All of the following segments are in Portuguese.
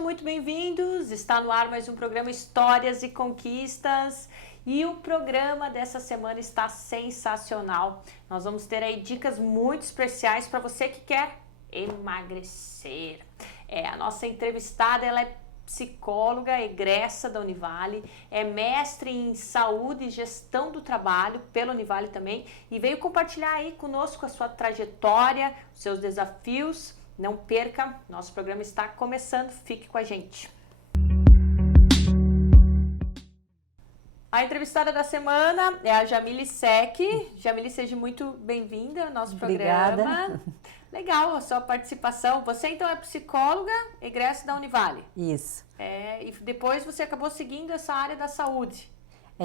sejam muito bem-vindos. Está no ar mais um programa Histórias e Conquistas. E o programa dessa semana está sensacional. Nós vamos ter aí dicas muito especiais para você que quer emagrecer. A nossa entrevistada, ela é psicóloga, egressa da Univale, é mestre em saúde e gestão do trabalho pela Univale também e veio compartilhar aí conosco a sua trajetória, os seus desafios. Não perca, nosso programa está começando, fique com a gente. A entrevistada da semana é a Jamile Sec. Jamile, seja muito bem-vinda ao nosso Obrigada. programa. Legal a sua participação. Você então é psicóloga, egressa da Univale. Isso. E depois você acabou seguindo essa área da saúde.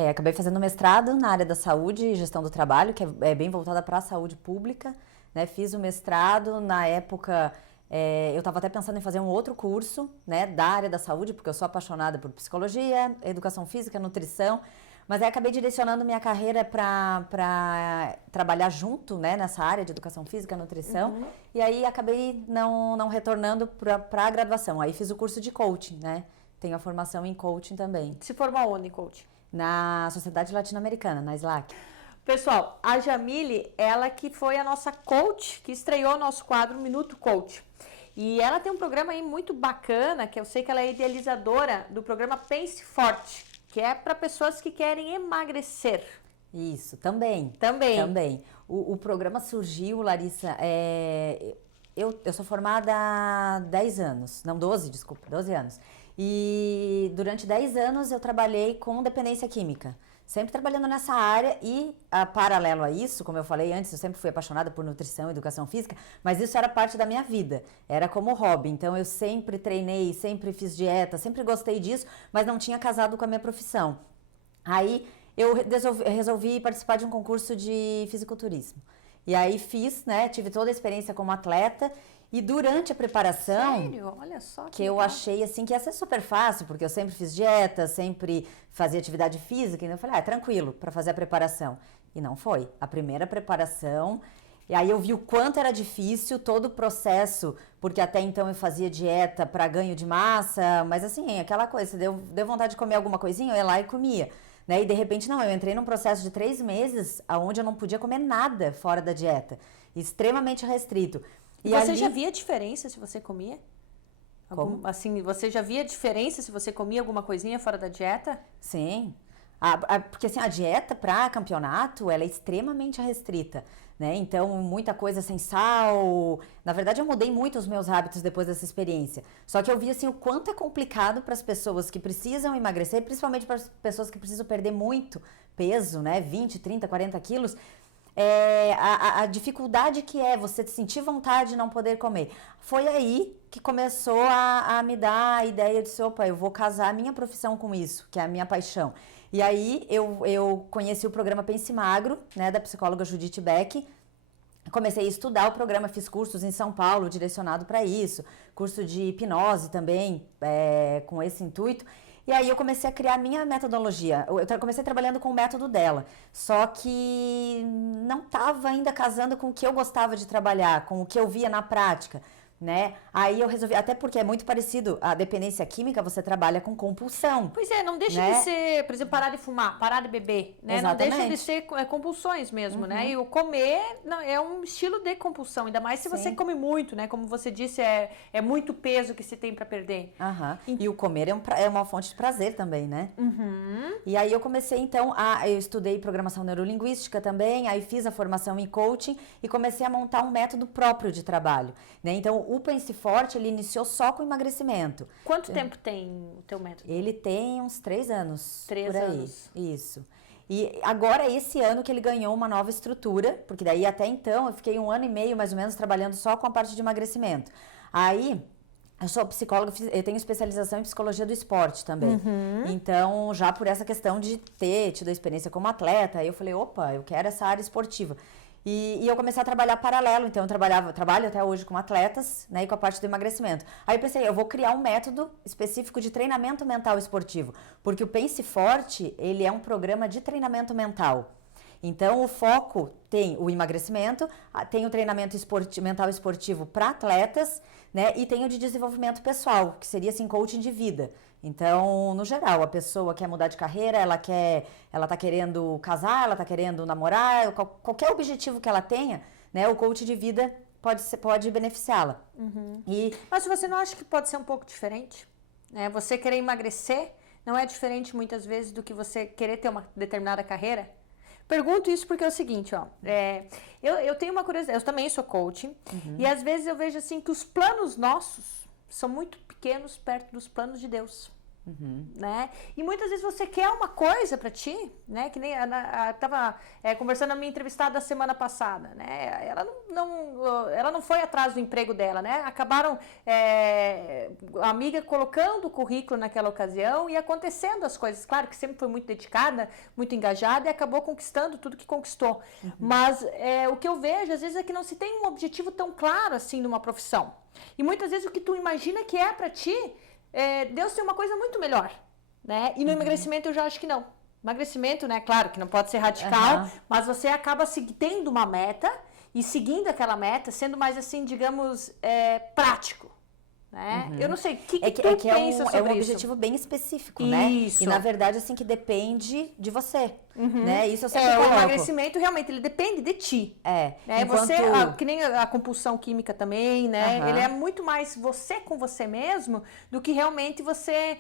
Acabei fazendo mestrado na área da saúde e gestão do trabalho, que é bem voltada para a saúde pública, né? Fiz o mestrado, na época eu estava até pensando em fazer um outro curso, né, da área da saúde, porque eu sou apaixonada por psicologia, educação física, nutrição, mas aí acabei direcionando minha carreira para trabalhar junto, né, nessa área de educação física, nutrição, e aí acabei não retornando para a graduação. Aí fiz o curso de coaching, né, tenho a formação em coaching também. Se formou onde em coaching? Na Sociedade Latino-Americana, na SLAC. Pessoal, a Jamile, ela que foi a nossa coach, que estreou o nosso quadro Minuto Coach. E ela tem um programa aí muito bacana, que eu sei que ela é idealizadora do programa Pense Forte, que é para pessoas que querem emagrecer. Isso, também. O programa surgiu, Larissa, eu sou formada há 10 anos, não, 12 anos. E durante 10 anos eu trabalhei com dependência química. Sempre trabalhando nessa área e, paralelo a isso, como eu falei antes, eu sempre fui apaixonada por nutrição e educação física, mas isso era parte da minha vida, era como hobby. Então eu sempre treinei, sempre fiz dieta, sempre gostei disso, mas não tinha casado com a minha profissão. Aí eu resolvi participar de um concurso de fisiculturismo. E aí fiz, né, tive toda a experiência como atleta. E durante a preparação, sério? Olha só que eu achei assim que ia ser super fácil, porque eu sempre fiz dieta, sempre fazia atividade física, então eu falei, tranquilo para fazer a preparação. E não foi. A primeira preparação, e aí eu vi o quanto era difícil todo o processo, porque até então eu fazia dieta para ganho de massa, mas assim, aquela coisa, deu vontade de comer alguma coisinha, eu ia lá e comia. Né? E de repente não, eu entrei num processo de 3 meses, onde eu não podia comer nada fora da dieta, extremamente restrito. E você já via diferença se você comia? Assim, você já via diferença se você comia alguma coisinha fora da dieta? Sim. Porque assim, a dieta para campeonato, ela é extremamente restrita, né? Então, muita coisa sem sal. Na verdade, eu mudei muito os meus hábitos depois dessa experiência. Só que eu vi assim o quanto é complicado para as pessoas que precisam emagrecer, principalmente para as pessoas que precisam perder muito peso, né? 20, 30, 40 quilos. A dificuldade que é você sentir vontade de não poder comer. Foi aí que começou a me dar a ideia de, opa, eu vou casar a minha profissão com isso, que é a minha paixão. E aí eu conheci o programa Pense Magro, né, da psicóloga Judith Beck. Comecei a estudar o programa, fiz cursos em São Paulo direcionado para isso, curso de hipnose também, com esse intuito. E aí eu comecei a criar a minha metodologia. Eu comecei trabalhando com o método dela, só que não estava ainda casando com o que eu gostava de trabalhar, com o que eu via na prática, né? Aí eu resolvi, até porque é muito parecido, a dependência química, você trabalha com compulsão. Pois é, não deixa de ser, por exemplo, parar de fumar, parar de beber, né? Exatamente. Não deixa de ser compulsões mesmo, né? E o comer é um estilo de compulsão, ainda mais se você come muito, né? Como você disse, é muito peso que se tem para perder. E o comer é uma fonte de prazer também, né? E aí eu comecei, então, eu estudei programação neurolinguística também, aí fiz a formação em coaching e comecei a montar um método próprio de trabalho, né? Então, o Pense Forte, ele iniciou só com emagrecimento. Quanto tempo tem o teu método? Ele tem uns 3 anos. 3 anos. Isso. E agora, esse ano que ele ganhou uma nova estrutura, porque daí até então eu fiquei 1 ano e meio, mais ou menos, trabalhando só com a parte de emagrecimento. Aí, eu sou psicóloga, eu tenho especialização em psicologia do esporte também. Então, já por essa questão de ter tido a experiência como atleta, eu falei, opa, eu quero essa área esportiva. E eu comecei a trabalhar paralelo, então eu trabalho até hoje com atletas, né, e com a parte do emagrecimento. Aí eu pensei, eu vou criar um método específico de treinamento mental esportivo, porque o Pense Forte, ele é um programa de treinamento mental. Então, o foco tem o emagrecimento, tem o treinamento mental esportivo para atletas, né? E tem o de desenvolvimento pessoal, que seria assim, coaching de vida. Então, no geral, a pessoa quer mudar de carreira, ela tá querendo casar, ela tá querendo namorar, qualquer objetivo que ela tenha, né? O coaching de vida pode beneficiá-la. Mas você não acha que pode ser um pouco diferente? Né? Você querer emagrecer não é diferente muitas vezes do que você querer ter uma determinada carreira? Pergunto isso porque é o seguinte, ó, eu tenho uma curiosidade, eu também sou coaching, e às vezes eu vejo assim que os planos nossos são muito pequenos perto dos planos de Deus. Né? E muitas vezes você quer uma coisa para ti, né? Que nem estava conversando a minha entrevistada da semana passada, né? Ela não foi atrás do emprego dela, né? Acabaram a amiga colocando o currículo naquela ocasião e acontecendo as coisas. Claro que sempre foi muito dedicada, muito engajada e acabou conquistando tudo que conquistou. Mas o que eu vejo às vezes é que não se tem um objetivo tão claro assim numa profissão. E muitas vezes o que tu imagina que é para ti, Deus tem uma coisa muito melhor, né? E no emagrecimento eu já acho que não. Emagrecimento, né? Claro que não pode ser radical, mas você acaba tendo uma meta e seguindo aquela meta, sendo mais assim, digamos, prático. Né? Eu não sei, o que tu pensa sobre isso? É um objetivo bem específico, né? Isso. E na verdade, assim, que depende de você, né? Isso eu sempre coloco. O emagrecimento, realmente, ele depende de ti. Né? Enquanto... Você, que nem a compulsão química também, né? Ele é muito mais você com você mesmo do que realmente você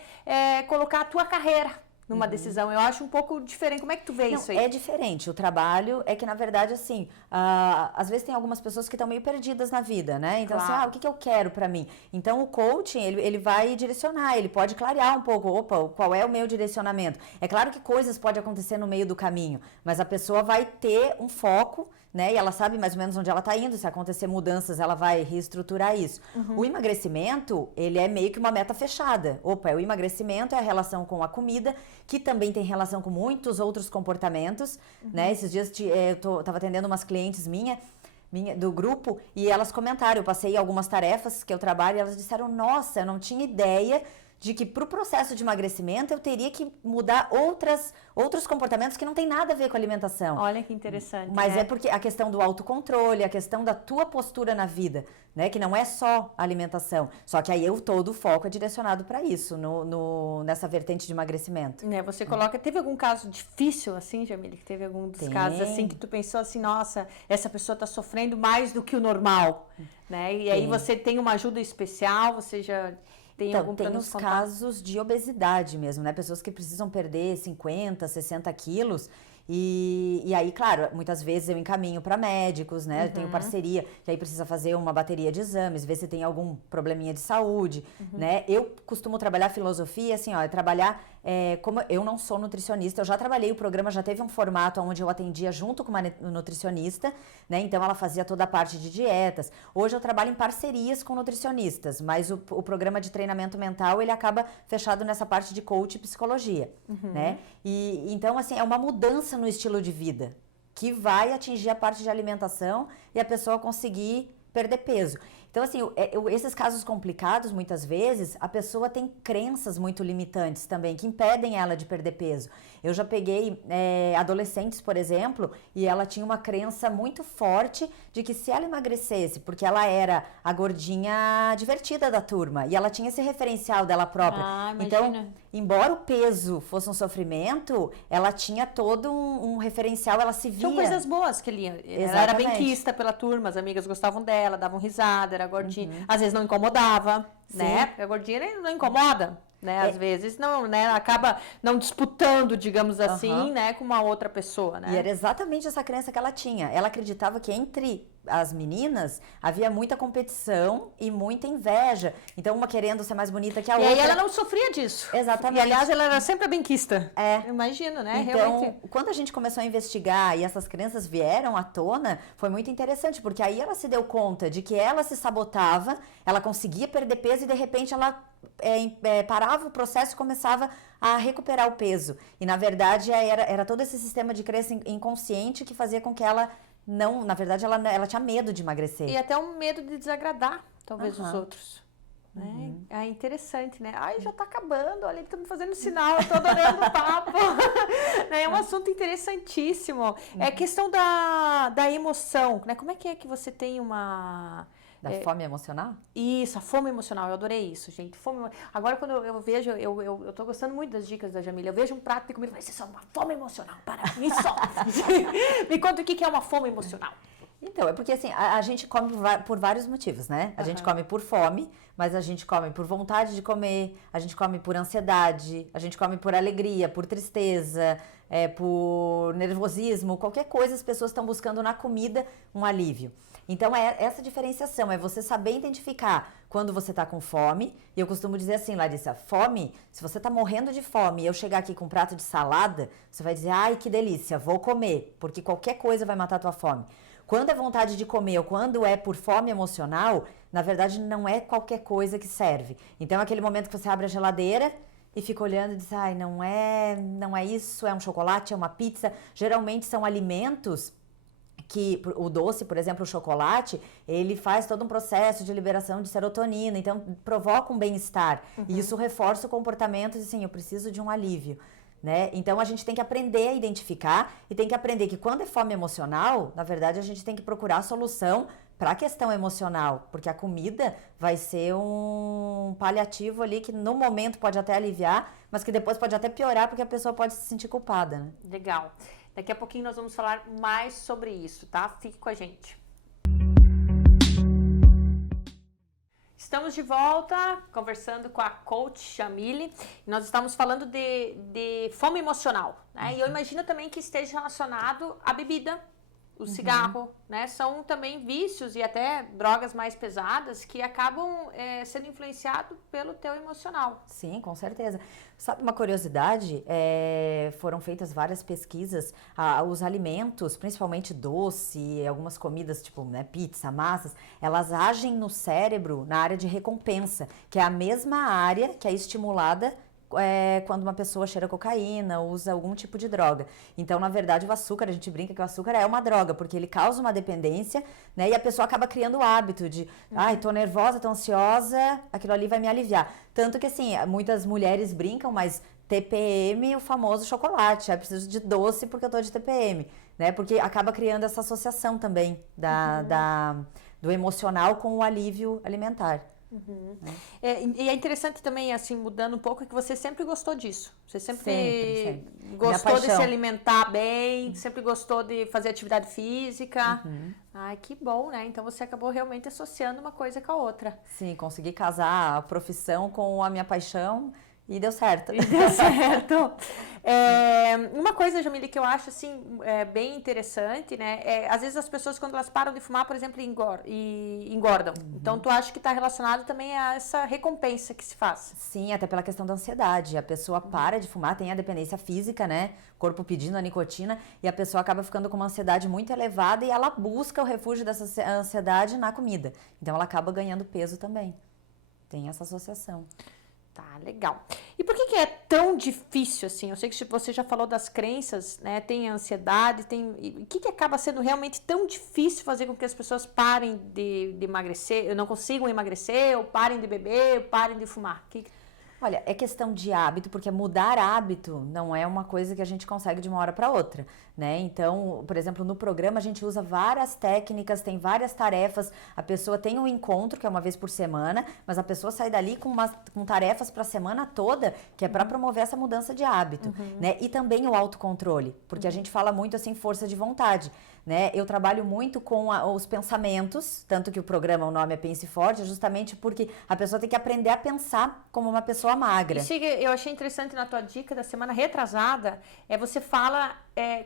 colocar a tua carreira numa decisão. Eu acho um pouco diferente. Como é que tu vê isso aí? É diferente. O trabalho é que, na verdade, assim, às vezes tem algumas pessoas que estão meio perdidas na vida, né? Então, assim, o que eu quero pra mim? Então, o coaching, ele vai direcionar, ele pode clarear um pouco, qual é o meu direcionamento? É claro que coisas podem acontecer no meio do caminho, mas a pessoa vai ter um foco, né? E ela sabe mais ou menos onde ela está indo. Se acontecer mudanças, ela vai reestruturar isso. O emagrecimento, ele é meio que uma meta fechada. O emagrecimento é a relação com a comida, que também tem relação com muitos outros comportamentos, né? Esses dias eu tava atendendo umas clientes minha do grupo e elas comentaram, eu passei algumas tarefas que eu trabalho e elas disseram, nossa, eu não tinha ideia de que para o processo de emagrecimento eu teria que mudar outros comportamentos que não tem nada a ver com a alimentação. Olha que interessante. Mas é porque a questão do autocontrole, a questão da tua postura na vida, né? Que não é só a alimentação. Só que aí todo o foco é direcionado para isso, nessa vertente de emagrecimento. Você coloca... Teve algum caso difícil, assim, Jamile? Que teve algum dos casos, assim, que tu pensou assim, nossa, essa pessoa está sofrendo mais do que o normal, né? E aí você tem uma ajuda especial, você já... Tem os casos de obesidade mesmo, né? Pessoas que precisam perder 50, 60 quilos. E aí, claro, muitas vezes eu encaminho para médicos, né? Eu tenho parceria, que aí precisa fazer uma bateria de exames, ver se tem algum probleminha de saúde, né? Eu costumo trabalhar filosofia, assim, trabalhar... como eu não sou nutricionista, eu já trabalhei, o programa já teve um formato onde eu atendia junto com uma nutricionista, né? Então ela fazia toda a parte de dietas. Hoje eu trabalho em parcerias com nutricionistas, mas o programa de treinamento mental, ele acaba fechado nessa parte de coach e psicologia, né? E então, assim, é uma mudança no estilo de vida que vai atingir a parte de alimentação e a pessoa conseguir perder peso. Então, assim, esses casos complicados, muitas vezes, a pessoa tem crenças muito limitantes também, que impedem ela de perder peso. Eu já peguei adolescentes, por exemplo, e ela tinha uma crença muito forte de que se ela emagrecesse, porque ela era a gordinha divertida da turma, e ela tinha esse referencial dela própria. Então, embora o peso fosse um sofrimento, ela tinha todo um referencial, ela se via... São coisas boas que ele... Ela era benquista pela turma, as amigas gostavam dela, davam risada, era gordinha. Às vezes não incomodava, né? A gordinha não incomoda, né? Às vezes não, né? Acaba não disputando, digamos assim, né? Com uma outra pessoa, né? E era exatamente essa crença que ela tinha. Ela acreditava que entre as meninas havia muita competição e muita inveja. Então, uma querendo ser mais bonita que a outra. E aí ela não sofria disso. Exatamente. E, aliás, ela era sempre a benquista. Imagino, né? Então, realmente. quando a gente começou a investigar e essas crenças vieram à tona, foi muito interessante, porque aí ela se deu conta de que ela se sabotava, ela conseguia perder peso e, de repente, ela parava o processo e começava a recuperar o peso. E, na verdade, era todo esse sistema de crença inconsciente que fazia com que ela não... Na verdade, ela tinha medo de emagrecer. E até um medo de desagradar, talvez, os outros. Né? É interessante, né? Ai, já tá acabando, olha, ele tá me fazendo sinal, eu tô adorando o papo. É um assunto interessantíssimo. É questão da emoção, né? Como é que você tem uma... Da fome emocional? Isso, a fome emocional, eu adorei isso, gente. Agora, quando eu vejo, eu tô gostando muito das dicas da Jamília. Eu vejo um prato de comida e falo, isso é uma fome emocional, para mim só. Me conta o que é uma fome emocional. Então, é porque assim, a gente come por vários motivos, né? A gente come por fome, mas a gente come por vontade de comer, a gente come por ansiedade, a gente come por alegria, por tristeza, por nervosismo, qualquer coisa as pessoas estão buscando na comida um alívio. Então, é essa diferenciação, é você saber identificar quando você está com fome. E eu costumo dizer assim, Larissa, fome, se você está morrendo de fome e eu chegar aqui com um prato de salada, você vai dizer, ai, que delícia, vou comer, porque qualquer coisa vai matar a tua fome. Quando é vontade de comer ou quando é por fome emocional, na verdade não é qualquer coisa que serve. Então é aquele momento que você abre a geladeira e fica olhando e diz, ai, não é isso, é um chocolate, é uma pizza. Geralmente são alimentos que o doce, por exemplo, o chocolate, ele faz todo um processo de liberação de serotonina, então provoca um bem-estar. E isso reforça o comportamento de assim, eu preciso de um alívio. Né? Então, a gente tem que aprender a identificar e tem que aprender que quando é fome emocional, na verdade, a gente tem que procurar a solução para a questão emocional, porque a comida vai ser um paliativo ali que no momento pode até aliviar, mas que depois pode até piorar porque a pessoa pode se sentir culpada, né? Legal. Daqui a pouquinho nós vamos falar mais sobre isso, tá? Fique com a gente. Estamos de volta, conversando com a coach Jamile. Nós estamos falando de fome emocional, né? E eu imagino também que esteja relacionado à bebida, o cigarro, né? São também vícios e até drogas mais pesadas que acabam sendo influenciados pelo teu emocional. Sim, com certeza. Sabe uma curiosidade? Foram feitas várias pesquisas. Os alimentos, principalmente doce, algumas comidas tipo pizza, massas, elas agem no cérebro na área de recompensa, que é a mesma área que é estimulada quando uma pessoa cheira cocaína, usa algum tipo de droga. Então, na verdade, o açúcar, a gente brinca que o açúcar é uma droga, porque ele causa uma dependência, né? E a pessoa acaba criando o hábito de, ai, tô nervosa, tô ansiosa, aquilo ali vai me aliviar. Tanto que, assim, muitas mulheres brincam, mas TPM, o famoso chocolate, eu preciso de doce porque eu tô de TPM, né? Porque acaba criando essa associação também do emocional com o alívio alimentar. E é interessante também, assim, mudando um pouco, é que você sempre gostou disso. Você sempre. Gostou de se alimentar bem, sempre gostou de fazer atividade física. Ai, que bom, né? Então você acabou realmente associando uma coisa com a outra. Sim, consegui casar a profissão com a minha paixão e deu certo. Uma coisa, Jamile, que eu acho assim, bem interessante, né? Às vezes as pessoas, quando elas param de fumar, por exemplo, engordam. Então, tu acha que está relacionado também a essa recompensa que se faz? Sim, até pela questão da ansiedade. A pessoa para de fumar, tem a dependência física, né? Corpo pedindo a nicotina e a pessoa acaba ficando com uma ansiedade muito elevada e ela busca o refúgio dessa ansiedade na comida. Então, ela acaba ganhando peso também. Tem essa associação. Tá, legal. E por que é tão difícil, assim? Eu sei que você já falou das crenças, né? Tem a ansiedade, o que acaba sendo realmente tão difícil fazer com que as pessoas parem de emagrecer, não consigam emagrecer, ou parem de beber, ou parem de fumar? Olha, é questão de hábito, porque mudar hábito não é uma coisa que a gente consegue de uma hora para outra, né? Então, por exemplo, no programa a gente usa várias técnicas, tem várias tarefas, a pessoa tem um encontro, que é uma vez por semana, mas a pessoa sai dali com tarefas para a semana toda, que é para promover essa mudança de hábito, né? E também o autocontrole, porque a gente fala muito assim, força de vontade, né? Eu trabalho muito com os pensamentos, tanto que o programa, o nome é Pense Forte, é justamente porque a pessoa tem que aprender a pensar como uma pessoa magra. Isso eu achei interessante na tua dica da semana retrasada, você fala,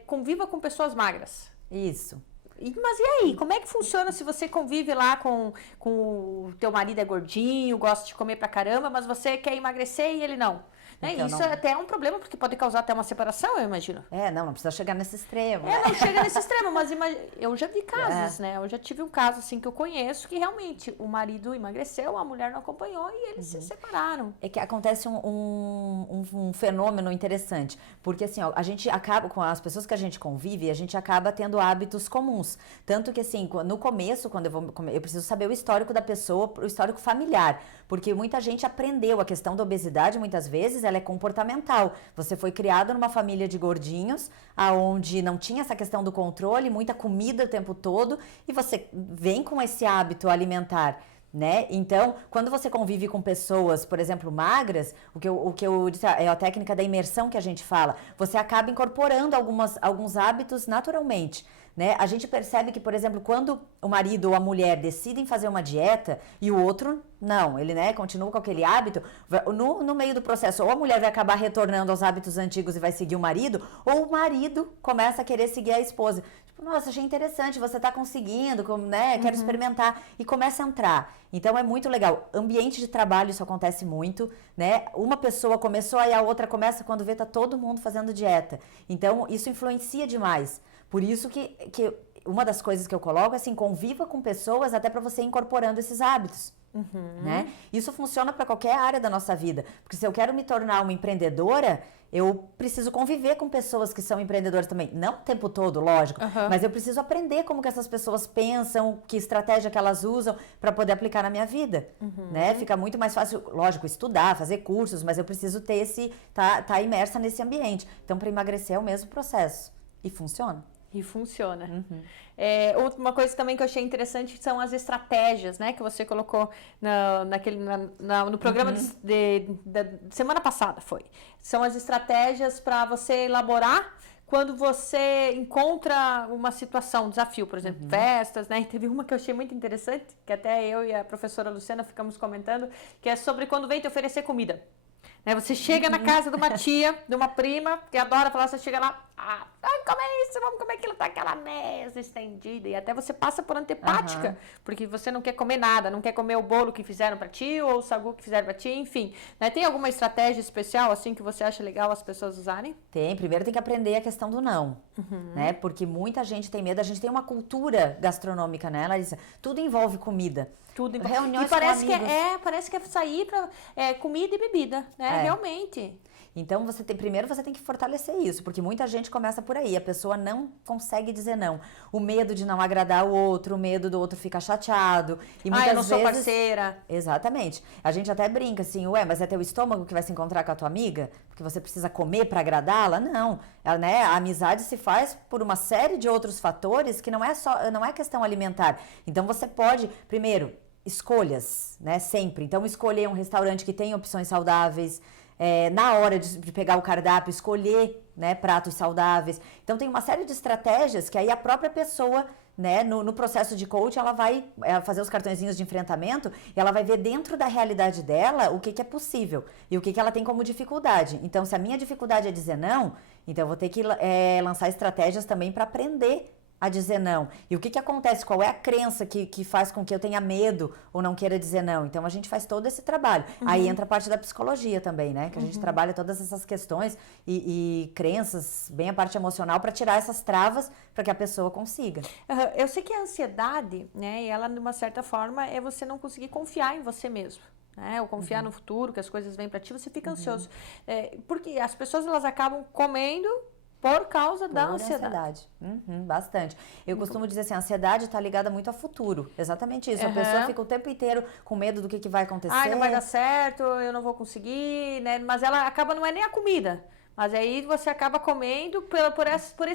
conviva com pessoas magras. Isso. Mas e aí, como é que funciona se você convive lá com o teu marido é gordinho, gosta de comer pra caramba, mas você quer emagrecer e ele não? Então, isso até é um problema, porque pode causar até uma separação, eu imagino. Não precisa chegar nesse extremo. Não chega nesse extremo, mas eu já vi casos, né? Eu já tive um caso, assim, que eu conheço, que realmente o marido emagreceu, a mulher não acompanhou e eles se separaram. É que acontece um fenômeno interessante, porque assim, a gente acaba, com as pessoas que a gente convive, a gente acaba tendo hábitos comuns. Tanto que assim, no começo, quando eu preciso saber o histórico da pessoa, o histórico familiar, porque muita gente aprendeu a questão da obesidade, muitas vezes, ela é comportamental. Você foi criado numa família de gordinhos, aonde não tinha essa questão do controle, muita comida o tempo todo, e você vem com esse hábito alimentar, né? Então, quando você convive com pessoas, por exemplo, magras, o que eu disse, é a técnica da imersão que a gente fala, você acaba incorporando alguns hábitos naturalmente, né? A gente percebe que, por exemplo, quando o marido ou a mulher decidem fazer uma dieta e o outro não, ele, né, continua com aquele hábito, no meio do processo, ou a mulher vai acabar retornando aos hábitos antigos e vai seguir o marido, ou o marido começa a querer seguir a esposa. Tipo, nossa, achei interessante, você tá conseguindo, né, quero experimentar, e começa a entrar. Então é muito legal. Ambiente de trabalho, isso acontece muito, né? Uma pessoa começou, aí a outra começa, quando vê, tá todo mundo fazendo dieta. Então isso influencia demais. Por isso que uma das coisas que eu coloco é assim, conviva com pessoas até para você ir incorporando esses hábitos. Né? Isso funciona para qualquer área da nossa vida. Porque se eu quero me tornar uma empreendedora, eu preciso conviver com pessoas que são empreendedoras também. Não o tempo todo, lógico. Mas eu preciso aprender como que essas pessoas pensam, que estratégia que elas usam para poder aplicar na minha vida. Né? Fica muito mais fácil, lógico, estudar, fazer cursos, mas eu preciso ter tá imersa nesse ambiente. Então, para emagrecer é o mesmo processo. E funciona. E funciona. Uma coisa também que eu achei interessante são as estratégias, né? Que você colocou no programa da semana passada, foi. São as estratégias para você elaborar quando você encontra uma situação, um desafio, por exemplo, festas, né? E teve uma que eu achei muito interessante, que até eu e a professora Luciana ficamos comentando, que é sobre quando vem te oferecer comida. Né? Você chega na casa de uma tia, de uma prima, que adora falar, você chega lá, vamos comer isso, vamos comer aquilo, tá aquela mesa estendida, e até você passa por antipática, porque você não quer comer nada, não quer comer o bolo que fizeram pra ti, ou o sagu que fizeram pra ti, enfim. Né? Tem alguma estratégia especial, assim, que você acha legal as pessoas usarem? Tem, primeiro tem que aprender a questão do não, né? Porque muita gente tem medo, a gente tem uma cultura gastronômica, né, Larissa? Tudo envolve comida. Reuniões e parece com amigos. Parece que é sair para comida e bebida, né? Realmente. Então, primeiro você tem que fortalecer isso, porque muita gente começa por aí, a pessoa não consegue dizer não. O medo de não agradar o outro, o medo do outro ficar chateado. E muitas eu não sou vezes... parceira. Exatamente. A gente até brinca assim, mas é teu estômago que vai se encontrar com a tua amiga? Porque você precisa comer para agradá-la? Não. Né? A amizade se faz por uma série de outros fatores que não é questão alimentar. Então, você pode, primeiro, escolhas, né? Sempre. Então, escolher um restaurante que tem opções saudáveis, na hora de pegar o cardápio, escolher, né, pratos saudáveis. Então, tem uma série de estratégias que aí a própria pessoa, né, no processo de coach, ela vai fazer os cartõezinhos de enfrentamento e ela vai ver dentro da realidade dela o que é possível e o que ela tem como dificuldade. Então, se a minha dificuldade é dizer não, então eu vou ter que lançar estratégias também para aprender a dizer não. E o que acontece? Qual é a crença que faz com que eu tenha medo ou não queira dizer não? Então, a gente faz todo esse trabalho. Aí entra a parte da psicologia também, né? Que a gente trabalha todas essas questões e crenças, bem a parte emocional, para tirar essas travas para que a pessoa consiga. Eu sei que a ansiedade, né? E ela, de uma certa forma, é você não conseguir confiar em você mesmo. Ou confiar no futuro, que as coisas vêm para ti, você fica ansioso. Porque as pessoas, elas acabam comendo por causa da ansiedade. Bastante. Eu costumo dizer assim, a ansiedade está ligada muito ao futuro. Exatamente isso. A pessoa fica o tempo inteiro com medo do que vai acontecer. Não vai dar certo, eu não vou conseguir, né? Mas ela acaba, não é nem a comida. Mas aí você acaba comendo por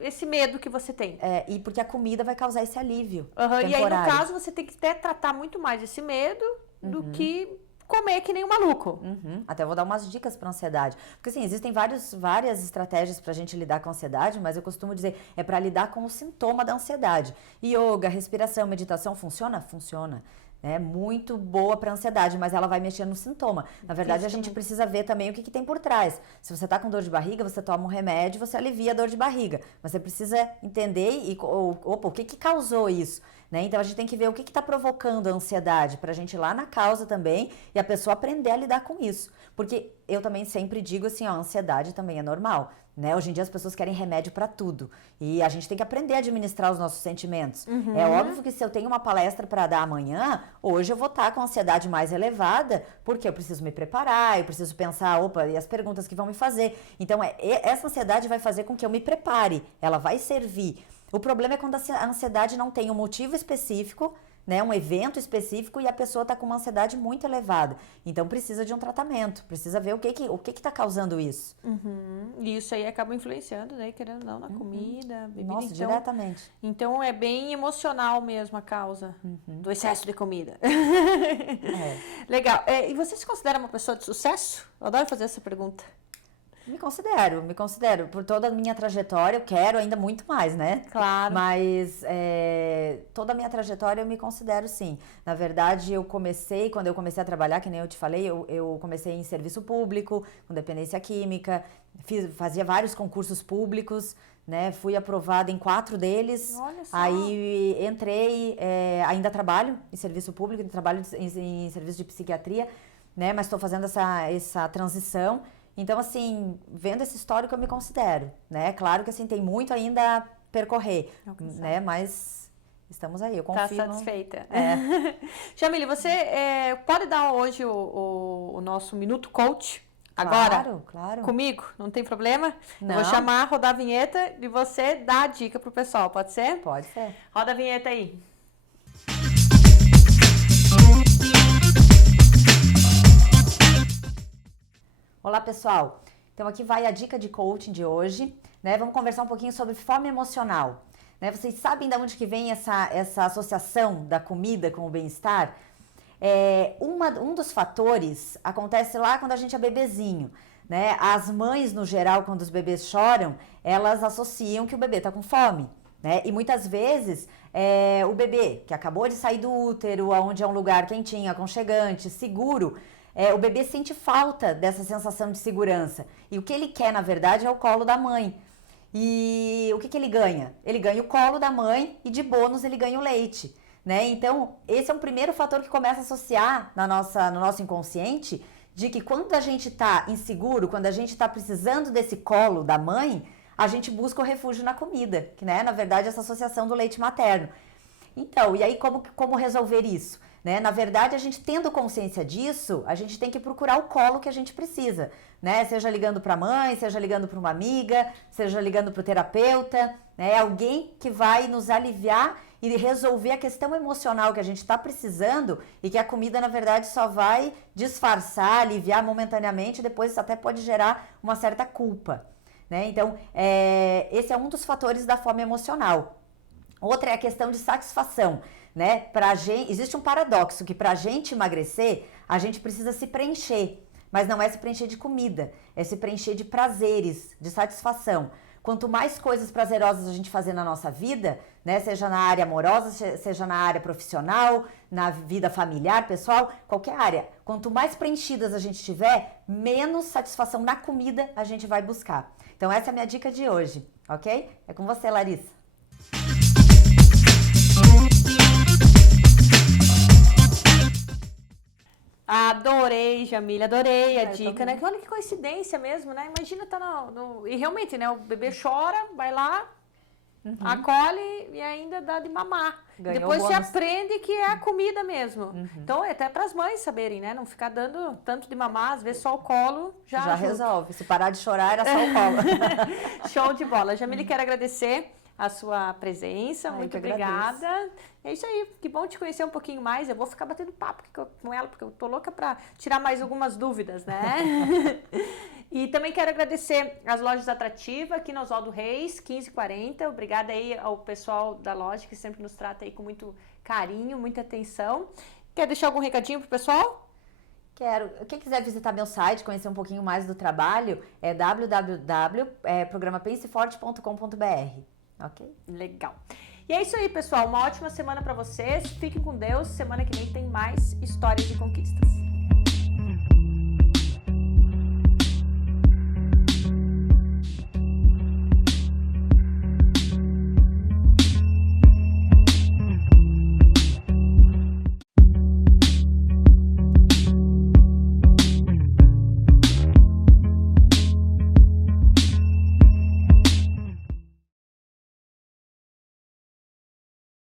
esse medo que você tem. E porque a comida vai causar esse alívio E aí, no caso, você tem que até tratar muito mais esse medo do que comer que nem um maluco. Até vou dar umas dicas para ansiedade. Porque assim, existem várias estratégias para a gente lidar com a ansiedade, mas eu costumo dizer, é para lidar com o sintoma da ansiedade. Yoga, respiração, meditação, funciona? Funciona. É muito boa para ansiedade, mas ela vai mexer no sintoma. Na verdade, a gente precisa ver também o que tem por trás. Se você está com dor de barriga, você toma um remédio, você alivia a dor de barriga. Mas você precisa entender o que causou isso. Né? Então, a gente tem que ver o que está provocando a ansiedade, para a gente ir lá na causa também e a pessoa aprender a lidar com isso. Porque eu também sempre digo assim, a ansiedade também é normal. Né? Hoje em dia as pessoas querem remédio para tudo. E a gente tem que aprender a administrar os nossos sentimentos. É óbvio que se eu tenho uma palestra para dar amanhã, hoje eu vou estar com a ansiedade mais elevada, porque eu preciso me preparar, eu preciso pensar, e as perguntas que vão me fazer. Então, essa ansiedade vai fazer com que eu me prepare, ela vai servir. O problema é quando a ansiedade não tem um motivo específico, né, um evento específico e a pessoa está com uma ansiedade muito elevada. Então precisa de um tratamento, precisa ver o que está causando isso. E isso aí acaba influenciando, né, querendo ou não, na comida, bebida. Nossa, então, diretamente. Então é bem emocional mesmo a causa do excesso de comida. Legal. E você se considera uma pessoa de sucesso? Eu adoro fazer essa pergunta. Me considero. Por toda a minha trajetória, eu quero ainda muito mais, né? Claro. Mas toda a minha trajetória eu me considero sim. Na verdade, quando eu comecei a trabalhar, que nem eu te falei, eu comecei em serviço público, com dependência química, fazia vários concursos públicos, né? Fui aprovada em 4 deles. Olha só. Aí entrei, ainda trabalho em serviço público, trabalho em serviço de psiquiatria, né? Mas estou fazendo essa transição. Então, assim, vendo esse histórico, eu me considero, né? Claro que, assim, tem muito ainda a percorrer, né? Mas estamos aí, eu confio. Tá satisfeita. Jamile, você pode dar hoje o nosso Minuto Coach? Agora? Claro. Comigo? Não tem problema? Não. Eu vou chamar, rodar a vinheta e você dá a dica pro pessoal, pode ser? Pode ser. Roda a vinheta aí. Olá, pessoal. Então, aqui vai a dica de coaching de hoje, né? Vamos conversar um pouquinho sobre fome emocional, né? Vocês sabem de onde que vem essa associação da comida com o bem-estar? Um dos fatores acontece lá quando a gente é bebezinho, né? As mães, no geral, quando os bebês choram, elas associam que o bebê está com fome, né? E muitas vezes o bebê que acabou de sair do útero, onde é um lugar quentinho, aconchegante, seguro, o bebê sente falta dessa sensação de segurança. E o que ele quer, na verdade, é o colo da mãe. E o que ele ganha? Ele ganha o colo da mãe e, de bônus, ele ganha o leite, né? Então, esse é um primeiro fator que começa a associar no nosso inconsciente, de que quando a gente está inseguro, quando a gente está precisando desse colo da mãe, a gente busca o refúgio na comida, que, né, na verdade, essa associação do leite materno. Então, e aí como resolver isso? Né? Na verdade, a gente tendo consciência disso, a gente tem que procurar o colo que a gente precisa, né? Seja ligando para a mãe, seja ligando para uma amiga, seja ligando para o terapeuta, né? Alguém que vai nos aliviar e resolver a questão emocional que a gente está precisando e que a comida, na verdade, só vai disfarçar, aliviar momentaneamente, depois isso até pode gerar uma certa culpa, né? Então, esse é um dos fatores da fome emocional. Outra é a questão de satisfação, né? Existe um paradoxo que para a gente emagrecer, a gente precisa se preencher, mas não é se preencher de comida, é se preencher de prazeres, de satisfação. Quanto mais coisas prazerosas a gente fazer na nossa vida, né? Seja na área amorosa, seja na área profissional, na vida familiar, pessoal, qualquer área. Quanto mais preenchidas a gente tiver, menos satisfação na comida a gente vai buscar. Então essa é a minha dica de hoje, ok? É com você, Larissa. Adorei, Jamile, adorei a dica, né? Olha que coincidência mesmo, né? Imagina tá E realmente, né? O bebê chora, vai lá, acolhe e ainda dá de mamar. Ganhou depois você bônus. Aprende que é a comida mesmo. Então, é até para as mães saberem, né? Não ficar dando tanto de mamar, às vezes só o colo já resolve. Se parar de chorar, era só o colo. Show de bola. Jamile, quero agradecer a sua presença, muito obrigada. É isso aí, que bom te conhecer um pouquinho mais. Eu vou ficar batendo papo com ela, porque eu tô louca para tirar mais algumas dúvidas, né? E também quero agradecer as lojas Atrativa, aqui no Oswaldo Reis, 1540. Obrigada aí ao pessoal da loja, que sempre nos trata aí com muito carinho, muita atenção. Quer deixar algum recadinho pro pessoal? Quero. Quem quiser visitar meu site, conhecer um pouquinho mais do trabalho, é www.programapenseforte.com.br. Ok? Legal. E é isso aí, pessoal. Uma ótima semana para vocês. Fiquem com Deus. Semana que vem tem mais histórias de conquistas.